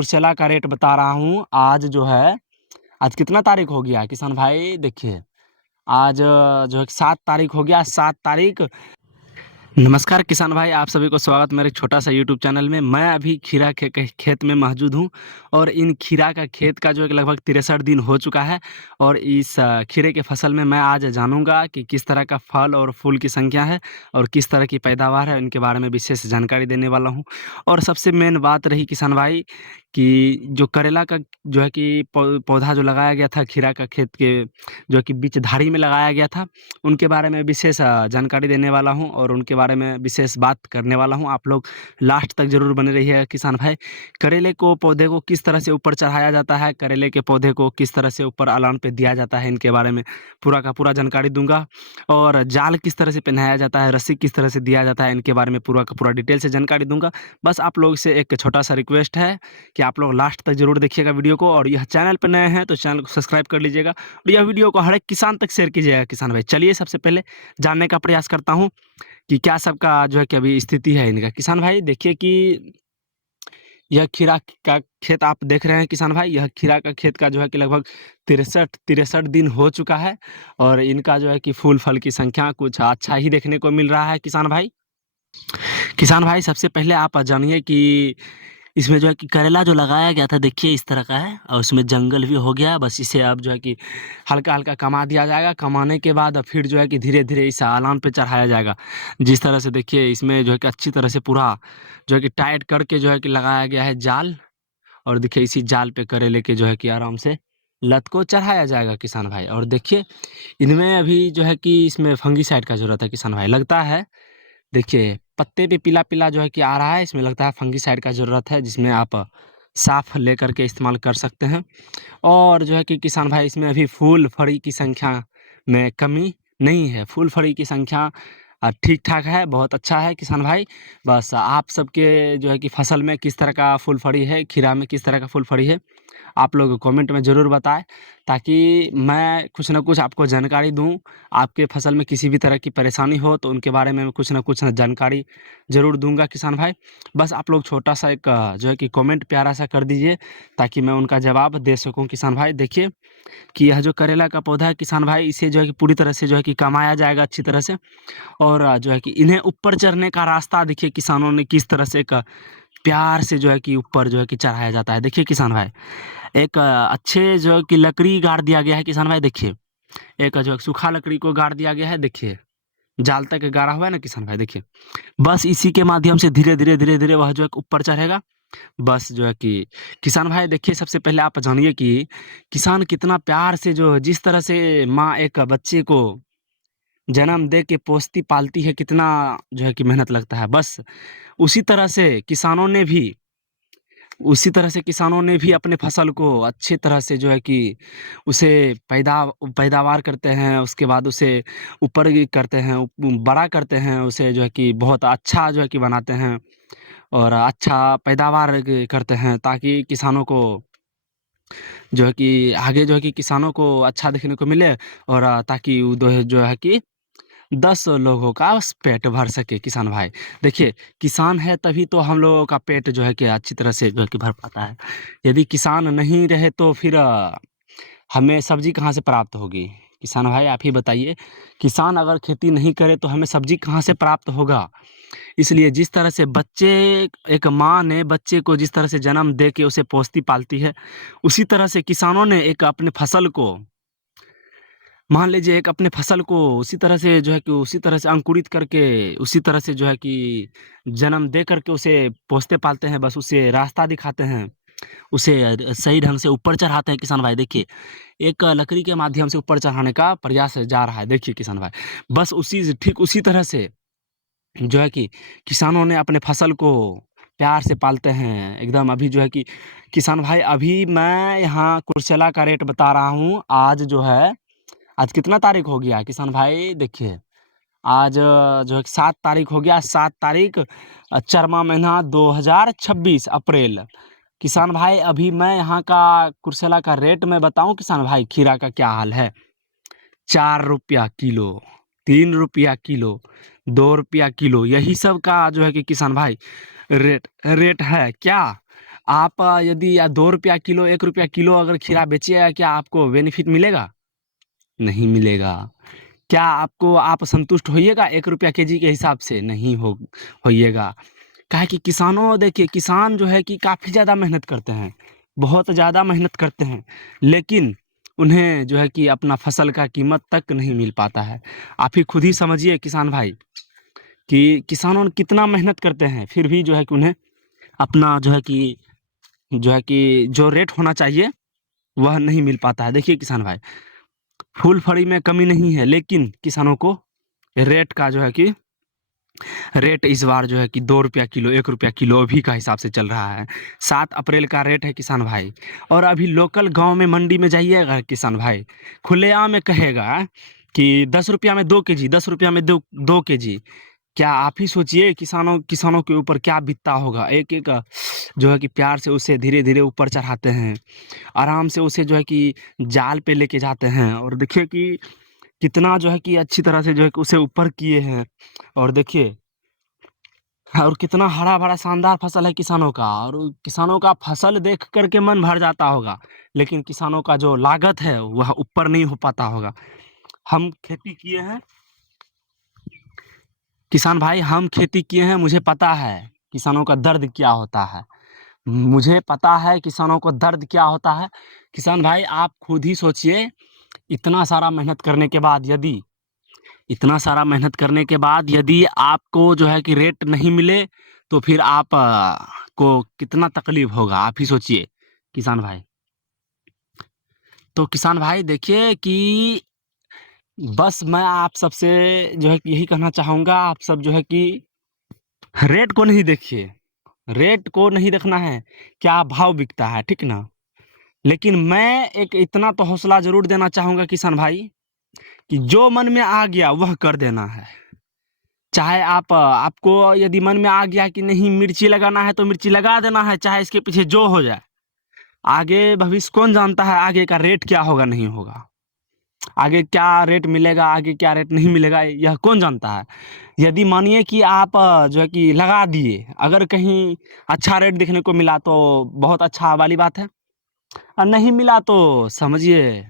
कुर्सेला का रेट बता रहा हूँ। आज जो है, आज कितना तारीख हो गया किसान भाई? देखिए, आज जो है 7 तारीख हो गया, 7 तारीख। नमस्कार किसान भाई, आप सभी को स्वागत मेरे छोटा सा यूट्यूब चैनल में। मैं अभी खीरा खेत में मौजूद हूँ और इन खीरा का खेत का जो है लगभग 63 दिन हो चुका है। और इस खीरे के फसल में मैं आज जानूंगा कि किस तरह का फल और फूल की संख्या है और किस तरह की पैदावार है, इनके बारे में विशेष जानकारी देने वाला हूँ। और सबसे मेन बात रही किसान भाई कि जो करेला का जो है कि पौधा जो लगाया गया था खीरा का खेत के जो है कि बीच धारी में लगाया गया था, उनके बारे में विशेष जानकारी देने वाला हूँ और उनके बारे में विशेष बात करने वाला हूँ। आप लोग लास्ट तक ज़रूर बने रहिए किसान भाई। करेले को पौधे को किस तरह से ऊपर चढ़ाया जाता है, करेले के पौधे को किस तरह से ऊपर अलान पे दिया जाता है, इनके बारे में पूरा का पूरा जानकारी दूंगा। और जाल किस तरह से पहनाया जाता है, रस्सी किस तरह से दिया जाता है, इनके बारे में पूरा का पूरा डिटेल से जानकारी दूंगा। बस आप लोग से एक छोटा सा रिक्वेस्ट है कि आप लोग लास्ट तक जरूर देखिएगा वीडियो को, और यह चैनल पर नए हैं तो चैनल को सब्सक्राइब कर लीजिएगा और यह वीडियो को हर एक किसान तक शेयर कीजिएगा किसान भाई। चलिए सबसे पहले जानने का प्रयास करता हूँ कि क्या सबका जो है कि अभी स्थिति है इनका। किसान भाई देखिए कि यह खीरा का खेत आप देख रहे हैं किसान भाई, यह खीरा का खेत का जो है कि लगभग 63 दिन हो चुका है और इनका जो है कि फूल फल की संख्या कुछ अच्छा ही देखने को मिल रहा है किसान भाई। किसान भाई सबसे पहले आप जानिए कि इसमें जो है कि करेला जो लगाया गया था, देखिए इस तरह का है और उसमें जंगल भी हो गया। बस इसे अब जो है कि हल्का हल्का कमा दिया जाएगा। कमाने के बाद फिर जो है कि धीरे धीरे इस आलान पे चढ़ाया जाएगा। जिस तरह से देखिए इसमें जो है कि अच्छी तरह से पूरा जो है कि टाइट करके जो है कि लगाया गया है जाल, और देखिए इसी जाल पे करेले के जो है कि आराम से लत को चढ़ाया जाएगा किसान भाई। और देखिए इनमें अभी जो है कि इसमें फंगीसाइड का जरूरत है किसान भाई, लगता है। देखिए पत्ते पे पीला पीला जो है कि आ रहा है, इसमें लगता है फंगीसाइड का ज़रूरत है, जिसमें आप साफ लेकर के इस्तेमाल कर सकते हैं। और जो है कि किसान भाई इसमें अभी फूल फड़ी की संख्या में कमी नहीं है, फूल फड़ी की संख्या ठीक ठाक है, बहुत अच्छा है किसान भाई। बस आप सबके जो है कि फसल में किस तरह का फूल फड़ी है, खीरा में किस तरह का फूल फड़ी है, आप लोग कमेंट में ज़रूर बताएं, ताकि मैं कुछ ना कुछ आपको जानकारी दूं। आपके फसल में किसी भी तरह की परेशानी हो तो उनके बारे में कुछ ना कुछ जानकारी ज़रूर दूंगा किसान भाई। बस आप लोग छोटा सा एक जो है कि कमेंट प्यारा सा कर दीजिए, ताकि मैं उनका जवाब दे सकूं किसान भाई। देखिए कि यह जो करेला का पौधा है किसान भाई, इसे जो है कि पूरी तरह से जो है कि कमाया जाएगा अच्छी तरह से। और जो है कि इन्हें ऊपर चढ़ने का रास्ता देखिए किसानों ने किस तरह से एक प्यार से जो है कि ऊपर जो है कि चढ़ाया जाता है। देखिए किसान भाई एक अच्छे जो है कि लकड़ी गाड़ दिया गया है किसान भाई। देखिए एक जो है सूखा लकड़ी को गाड़ दिया गया है, देखिए जाल तक गाड़ा हुआ है ना किसान भाई। देखिए बस इसी के माध्यम से धीरे धीरे धीरे धीरे वह जो है ऊपर चढ़ेगा। बस जो है कि किसान भाई देखिए सबसे पहले आप जानिए कि किसान कितना प्यार से, जो जिस तरह से माँ एक बच्चे को जन्म दे के पोसती पालती है, कितना जो है कि मेहनत लगता है। बस उसी तरह से किसानों ने भी अपने फसल को अच्छी तरह से जो है कि उसे पैदावार करते हैं, उसके बाद उसे ऊपर की करते हैं, बड़ा करते हैं, उसे जो है कि बहुत अच्छा जो है कि बनाते हैं और अच्छा पैदावार करते हैं, ताकि किसानों को जो है कि आगे जो है कि किसानों को अच्छा देखने को मिले। और ताकि जो है कि 10 लोगों का पेट भर सके किसान भाई। देखिए किसान है तभी तो हम लोगों का पेट जो है कि अच्छी तरह से जो है कि भर पाता है। यदि किसान नहीं रहे तो फिर हमें सब्जी कहाँ से प्राप्त होगी? किसान भाई आप ही बताइए। किसान अगर खेती नहीं करे तो हमें सब्जी कहाँ से प्राप्त होगा? इसलिए जिस तरह से एक माँ ने बच्चे को जिस तरह से जन्म दे के उसे पोसती पालती है, उसी तरह से किसानों ने एक अपने फसल को, मान लीजिए एक अपने फसल को उसी तरह से जो है कि उसी तरह से अंकुरित करके, उसी तरह से जो है कि जन्म दे करके उसे पोसते पालते हैं। बस उसे रास्ता दिखाते हैं, उसे सही ढंग से ऊपर चढ़ाते हैं किसान भाई। देखिए एक लकड़ी के माध्यम से ऊपर चढ़ाने का प्रयास जा रहा है, देखिए किसान भाई। बस ठीक उसी तरह से जो है कि किसानों ने अपने फसल को प्यार से पालते हैं एकदम। अभी जो है कि किसान भाई अभी मैं यहाँ कुर्सेला का रेट बता रहा हूँ। आज जो है, आज कितना तारीख हो गया किसान भाई? देखिए आज जो है 7 तारीख हो गया, 7 तारीख, चरमा महीना 2026 अप्रैल। किसान भाई अभी मैं यहाँ का कुर्सेला का रेट में बताऊं किसान भाई, खीरा का क्या हाल है। 4 रुपया किलो, 3 रुपया किलो, 2 रुपया किलो, यही सब का जो है कि किसान भाई रेट रेट है क्या। आप यदि 2 रुपया किलो 1 रुपया किलो अगर खीरा बेचिएगा, क्या आपको बेनिफिट मिलेगा? नहीं मिलेगा। क्या आपको आप संतुष्ट होइएगा 1 रुपया केजी के हिसाब से? नहीं होइएगा। काहे कि किसानों, देखिए किसान जो है कि काफ़ी ज़्यादा मेहनत करते हैं, बहुत ज़्यादा मेहनत करते हैं, लेकिन उन्हें जो है कि अपना फसल का कीमत तक नहीं मिल पाता है। आप ही खुद ही समझिए किसान भाई कि किसानों कितना मेहनत करते हैं, फिर भी जो है कि उन्हें अपना जो रेट होना चाहिए वह नहीं मिल पाता है। देखिए किसान भाई, फूल फड़ी में कमी नहीं है, लेकिन किसानों को रेट का जो है कि रेट इस बार जो है कि 2 रुपया किलो 1 रुपया किलो अभी का हिसाब से चल रहा है। 7 अप्रैल का रेट है किसान भाई। और अभी लोकल गांव में मंडी में जाइएगा किसान भाई, खुलेआम में कहेगा कि 10 रुपया में 2 केजी, 10 रुपया में दो केजी। क्या आप ही सोचिए किसानों किसानों के ऊपर क्या बीतता होगा। एक एक जो है कि प्यार से उसे धीरे धीरे ऊपर चढ़ाते हैं, आराम से उसे जो है कि जाल पे लेके जाते हैं, और देखिए कि कितना जो है कि अच्छी तरह से जो है कि उसे ऊपर किए हैं। और देखिए, और कितना हरा भरा शानदार फसल है किसानों का, और किसानों का फसल देख करके मन भर जाता होगा, लेकिन किसानों का जो लागत है वह ऊपर नहीं हो पाता होगा। हम खेती किए हैं किसान भाई, हम खेती किए हैं, मुझे पता है किसानों का दर्द क्या होता है। मुझे पता है किसानों को दर्द क्या होता है। किसान भाई आप खुद ही सोचिए, इतना सारा मेहनत करने के बाद यदि इतना सारा मेहनत करने के बाद यदि आपको जो है कि रेट नहीं मिले, तो फिर आप को कितना तकलीफ होगा, आप ही सोचिए किसान भाई। तो किसान भाई देखिए कि बस मैं आप सबसे जो है कि यही कहना चाहूँगा, आप सब जो है कि रेट को नहीं देखिए, रेट को नहीं देखना है, क्या भाव बिकता है, ठीक ना? लेकिन मैं एक इतना तो हौसला ज़रूर देना चाहूँगा किसान भाई, कि जो मन में आ गया वह कर देना है। चाहे आपको यदि मन में आ गया कि नहीं मिर्ची लगाना है, तो मिर्ची लगा देना है, चाहे इसके पीछे जो हो जाए। आगे भविष्य कौन जानता है, आगे का रेट क्या होगा नहीं होगा, आगे क्या रेट मिलेगा, आगे क्या रेट नहीं मिलेगा, यह कौन जानता है। यदि मानिए कि आप जो है कि लगा दिए, अगर कहीं अच्छा रेट देखने को मिला तो बहुत अच्छा वाली बात है, और नहीं मिला तो समझिए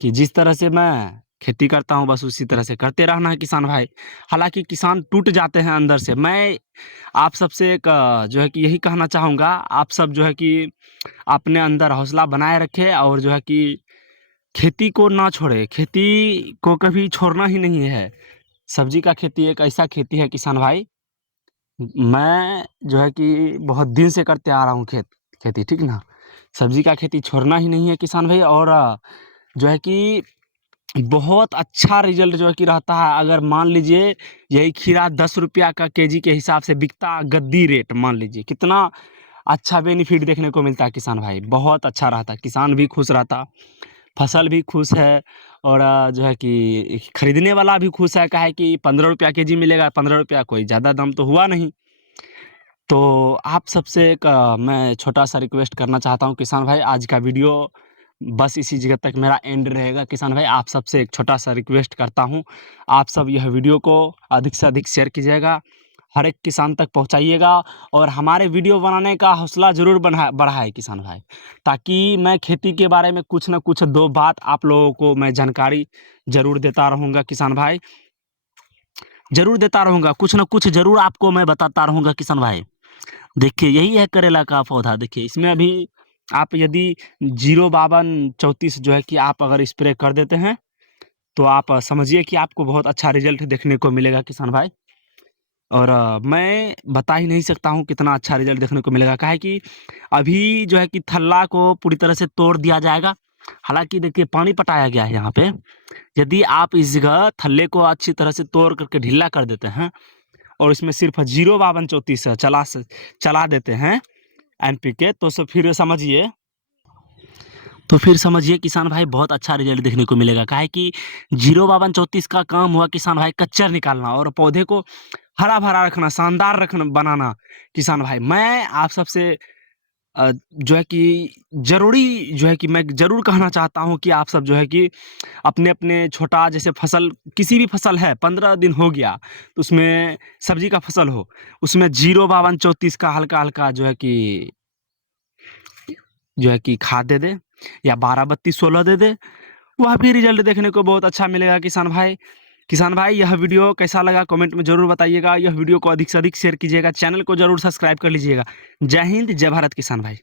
कि जिस तरह से मैं खेती करता हूँ बस उसी तरह से करते रहना है किसान भाई। हालाँकि किसान टूट जाते हैं अंदर से। मैं आप सबसे एक जो है कि यही कहना चाहूँगा, आप सब जो है कि अपने अंदर हौसला बनाए रखें, और जो है कि खेती को ना छोड़े, खेती को कभी छोड़ना ही नहीं है। सब्जी का खेती एक ऐसा खेती है किसान भाई, मैं जो है कि बहुत दिन से करते आ रहा हूँ खेती, ठीक ना? सब्जी का खेती छोड़ना ही नहीं है किसान भाई, और जो है कि बहुत अच्छा रिजल्ट जो है कि रहता है। अगर मान लीजिए यही खीरा 10 रुपया का केजी के हिसाब से बिकता, गद्दी रेट, मान लीजिए कितना अच्छा बेनिफिट देखने को मिलता है किसान भाई, बहुत अच्छा रहता, किसान भी खुश रहता, फसल भी खुश है, और जो है कि खरीदने वाला भी खुश है। काहे कि 15 रुपया केजी मिलेगा, 15 रुपया कोई ज़्यादा दाम तो हुआ नहीं। तो आप सबसे एक मैं छोटा सा रिक्वेस्ट करना चाहता हूँ किसान भाई, आज का वीडियो बस इसी जगह तक मेरा एंड रहेगा किसान भाई। आप सबसे एक छोटा सा रिक्वेस्ट करता हूँ, आप सब यह वीडियो को अधिक से अधिक शेयर कीजिएगा, हर एक किसान तक पहुँचाइएगा, और हमारे वीडियो बनाने का हौसला ज़रूर बढ़ाए किसान भाई, ताकि मैं खेती के बारे में कुछ ना कुछ दो बात आप लोगों को मैं जानकारी ज़रूर देता रहूँगा किसान भाई, ज़रूर देता रहूँगा, कुछ ना कुछ ज़रूर आपको मैं बताता रहूँगा किसान भाई। देखिए यही है करेला का पौधा, देखिए इसमें अभी आप यदि 05234 जो है कि आप अगर स्प्रे कर देते हैं, तो आप समझिए कि आपको बहुत अच्छा रिजल्ट देखने को मिलेगा किसान भाई। और मैं बता ही नहीं सकता हूँ कितना अच्छा रिजल्ट देखने को मिलेगा, काहे कि अभी जो है कि थल्ला को पूरी तरह से तोड़ दिया जाएगा। हालांकि देखिए पानी पटाया गया है यहाँ पे, यदि आप इस जगह थल्ले को अच्छी तरह से तोड़ करके ढीला कर देते हैं, और इसमें सिर्फ 05234 चला देते हैं एनपीके, तो फिर समझिए किसान भाई बहुत अच्छा रिजल्ट देखने को मिलेगा। काहे कि 05234 का काम हुआ किसान भाई कच्चर निकालना, और पौधे को हरा भरा रखना, शानदार रखना, बनाना किसान भाई। मैं आप सबसे जो है कि ज़रूरी जो है कि मैं ज़रूर कहना चाहता हूँ कि आप सब जो है कि अपने अपने छोटा जैसे फसल, किसी भी फसल है 15 दिन हो गया, तो उसमें सब्जी का फसल हो, उसमें 05234 का हल्का हल्का जो है कि जो है कि खाद दे दे या 12-32-16 दे दे, वह भी रिजल्ट देखने को बहुत अच्छा मिलेगा किसान भाई। किसान भाई यह वीडियो कैसा लगा कमेंट में ज़रूर बताइएगा। यह वीडियो को अधिक से अधिक शेयर कीजिएगा, चैनल को ज़रूर सब्सक्राइब कर लीजिएगा। जय हिंद, जय भारत किसान भाई।